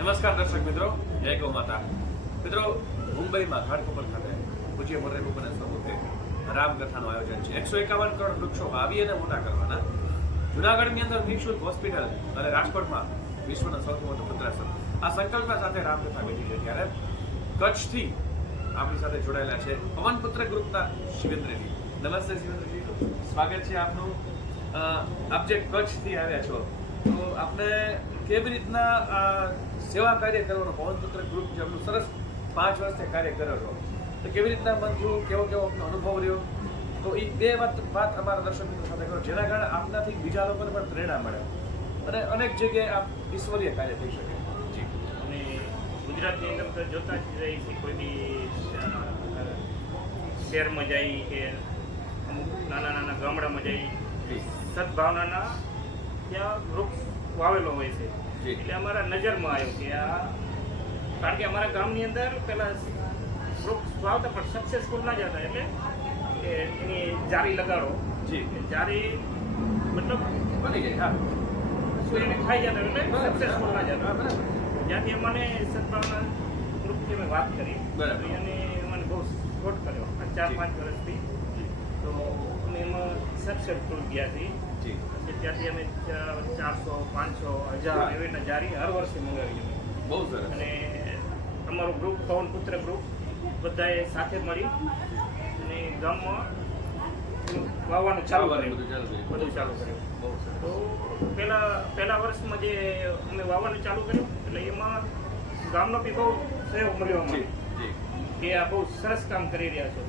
નમસ્કાર દર્શક મિત્રો, જય ગૌ માતા. મિત્રો, મુંબઈમાં ઘાટકોપર ખાતે પૂજ્ય મોરે ગોપના સ્વરૂપે રામકથાનું આયોજન છે. 151 કરોડ વૃક્ષો વાવી અને મોટા કરવાના. જુનાગઢની અંદર નિઃશુલ્ક હોસ્પિટલ અને રાજકોટમાં વિશ્વનો સૌથી મોટો વૃદ્ધાશ્રમ. આ સંકલ્પના સાથે રામકથા બેઠી છે. ત્યારે કચ્છથી આપણી સાથે જોડાયેલા છે પવનપુત્ર ગ્રુપના શિવેન્દ્રજી. નમસ્તે શિવેન્દ્રજી, સ્વાગત છે આપનું. આપ જે કચ્છથી આવ્યા છો, તો આપને કેવી રીતના સેવા કાર્ય કરવાનો, પવનપુત્ર ગ્રુપ જે આપણું સરસ 5 વર્ષથી કાર્ય કર્યો છો, તો કેવી રીતના મન થયું, કેવો આપનો અનુભવ રહ્યો, તો એ બે વાત અમારા દર્શક મિત્રો સાથે કરો, જેના કારણે આપનાથી બીજા લોકોને પણ પ્રેરણા મળે અને અનેક જગ્યાએ આપ ઈશ્વરીય કાર્ય થઈ શકે. જી, અને ગુજરાતની અંદર તો જોતા જ રહી છે, કોઈ બી શહેરમાં જાય કે અમુક નાના નાના ગામડામાં જાય, સદભાવનાના ત્યાં વૃક્ષ વાવેલો હોય છે. એટલે અમારા નજરમાં આવ્યું કે કારણ કે અમારા ગામની અંદર પહેલાં વૃક્ષ વાવતા પણ સક્સેસફુલ ના જતા, એટલે કે એની જારી લગાડો, જારી મતલબ બની ગઈ. હા, શું એને ખાઈ જતા, એટલે સક્સેસફુલ ના જતા. જ્યાંથી અમને સદભાવના ગ્રુપથી અમે વાત કરી, અને અમને બહુ સપોર્ટ કર્યો 4-5 વર્ષથી. તો અમે એમાં સક્સેસફુલ ગયા છીએ. ત્યાંથી અમે 400, 500, 1000 એવી જારી હર વર્ષે મંગાવી. બહુ સરસ. અને અમારું ગ્રુપ પવનપુત્ર ગ્રુપ બધાએ સાથે મળી અને ગામમાં વાવવાનું ચાલુ કર્યું, બધું ચાલુ કર્યું. તો પહેલા વર્ષમાં જે અમે વાવવાનું ચાલુ કર્યું, એટલે એમાં ગામનો બી બહુ સહયોગ મળ્યો અમને કે આ બહુ સરસ કામ કરી રહ્યા છો,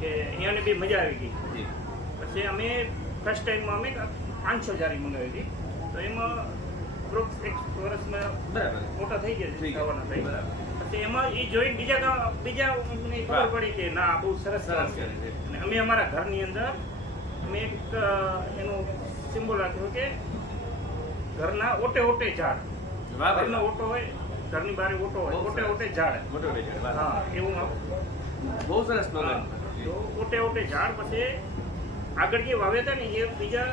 કે અહીંયાને બી મજા આવી ગઈ. પછી અમે ફર્સ્ટ ટાઈમમાં અમે 500 જારી મંગાવી હતી. તો એમાં વૃક્ષ 1 વર્ષમાં મોટા થઈ ગયા છે, ખાવાના થઈ. પછી એમાં એ જોઈને બીજા અમને ખબર પડી કે ના, બહુ સરસ કામ છે. અને અમે અમારા ઘરની અંદર અમે એક એનું સિમ્બોલ રાખ્યું કે ઘરના ઓટે ઓટે ઝાડ. ઘરનો ઓટો હોય, ઘરની બારે ઓટો હોય, ઓટે ઓટે ઝાડ. હા, એવું બહુ સરસ. તો ઓટે ઓટે ઝાડ. પછી આગળ જે વાવ્યા હતા ને, એ બીજા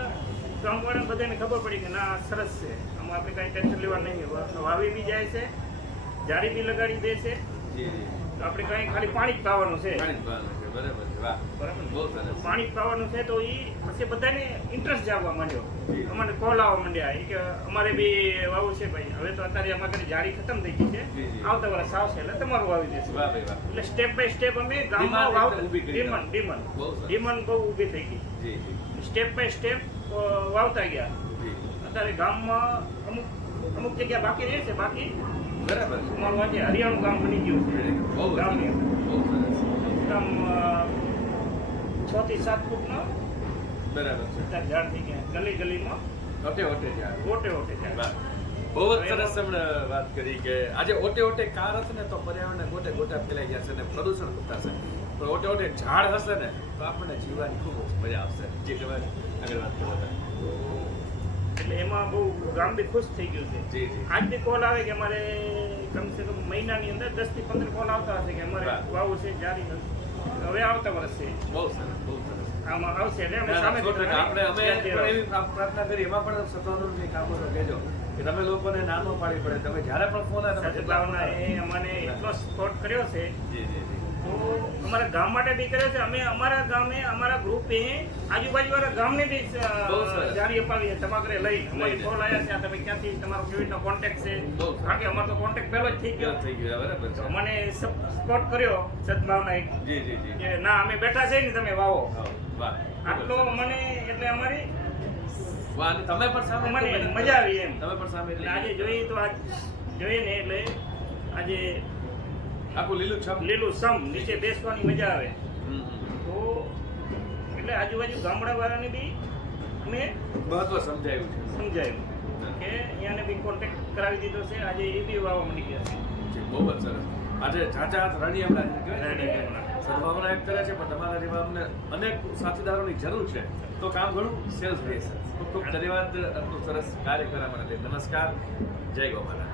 ગામવાળા બધાને ખબર પડી કે ના, સરસ છે, આમાં આપણે કાંઈ ટેન્શન લેવા નહીં. વાવી બી જાય છે, જારી બી લગાડી દે છે, તો આપણે કાંઈ ખાલી પાણી જ પાવાનું છે. પાણી જ પાવાનું છે. તો એ પછી બધાને ઇન્ટરેસ્ટ જાગવા માંડ્યો. અમારે કોલ આવવા માંડ્યા કે અમારે બી વાવવું છે ભાઈ. હવે તો અત્યારે અમારી જારી ખતમ થઈ ગઈ છે, આવતા વર્ષ આવશે એટલે તમારું વાવી દેશે. એટલે સ્ટેપ બાય સ્ટેપ અમે ગામમાં ડિમાન્ડ બહુ ઊભી થઈ ગઈ. સ્ટેપ બાય સ્ટેપ વાવતા ગયા. અત્યારે ગામમાં અમુક જગ્યા બાકી રહે છે. બાકી બરાબર, અમારું આજે હરિયાણું ગામ બની ગયું છે. ગામની ગામ 6 થી 7 ફૂટનો બરાબર છે, ઝાડ થઈ ગયા. ગલીમાં ઓટે ઓટે ઝાડ. બહુ જ સરસ તમને વાત કરી કે આજે ઓટે ઓટે કાર હશે ને, તો પર્યાવરણને ગોટા ફેલાઈ જશે ને પ્રદૂષણ થશે. પણ ઓટે ઓટે ઝાડ હશે ને, તો આપણને જીવવાની ખૂબ મજા આવશે. જે તમે આગળ વાત કરો હતા, એટલે એમાં બહુ ગામ બી ખુશ થઈ ગયું છે. આજ બી કોલ આવે કે અમારે કમસે કમ મહિનાની અંદર 10 થી 15 કોલ આવતા હશે કે અમારે વાવું છે જારી. હવે આવતા વર્ષે બહુ સરસ, બહુ સરસ આમાં આવશે. એટલે અમે સામે આપણે એવી પ્રાર્થના કરી, એમાં પણ સત્તાનું કંઈ કામ કરો કહેજો કે તમે લોકોને નાનો પાડી પડે. તમે જ્યારે પણ ફોન સદભાવના એ અમને એટલો સપોર્ટ કર્યો છે. તો અમારા ગામ માટે બી કર્યો છે. અમે અમારા ગામે અમારા ગ્રુપે આજુબાજુવાળા ગામને બી જારી અપાવી છે. તમારે લઈ અમારી કોલ આવ્યા છે, તમે ક્યાંથી, તમારો કેવી રીતનો કોન્ટેક્ટ છે? કારણ કે અમારો તો કોન્ટેક્ટ પહેલો જ થઈ ગયો. બરાબર. મને સપોર્ટ કર્યો સદભાવના કે ના, અમે બેઠા છે ને, તમે વાવો. આટલો મને એટલે અમારી તમે પણ સામે મને મજા આવી એમ. તમે પણ સામે આજે જોઈએ તો જોઈએ ને, એટલે આજે આખું લીલું સમ નીચે બેસવાની મજા આવે. તો એટલે આજુબાજુ ગામડા વાળાને બી અમે મહત્વ સમજાયું કે અહીંયાને બી કોન્ટેક્ટ કરાવી દીધો છે. આજે એ બી વાવવા મળી ગયા છે. બહુ જ સરસ. આજે ઝાઝા હાથ રાણી સદભાવના એક કરે છે, પણ તમારા જેવા અમને અનેક સાથીદારોની જરૂર છે, તો કામ ઘણું સેલ્સ રહેશે. ખૂબ ખૂબ ધન્યવાદ આટલું સરસ કાર્ય કરવા માટે. નમસ્કાર, જય ગૌ માતા.